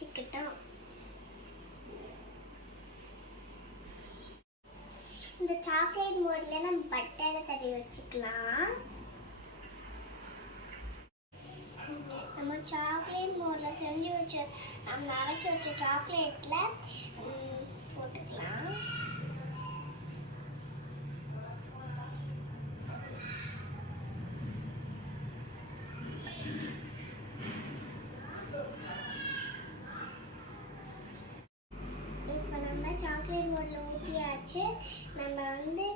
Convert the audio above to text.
வச்சுக்கிட்டோம். இந்த சாக்லேட் மோடில் நம்ம பட்டரை தடவி வச்சுக்கலாம். நம்ம சாக்லேட் மோடில் செஞ்சு வச்ச நம்ம அரைச்சி வச்ச சாக்லேட்ல போட்டுக்கலாம் இப்போ நம்ம சாக்லேட் மோடில் ஊற்றியாச்சு நம்ம வந்து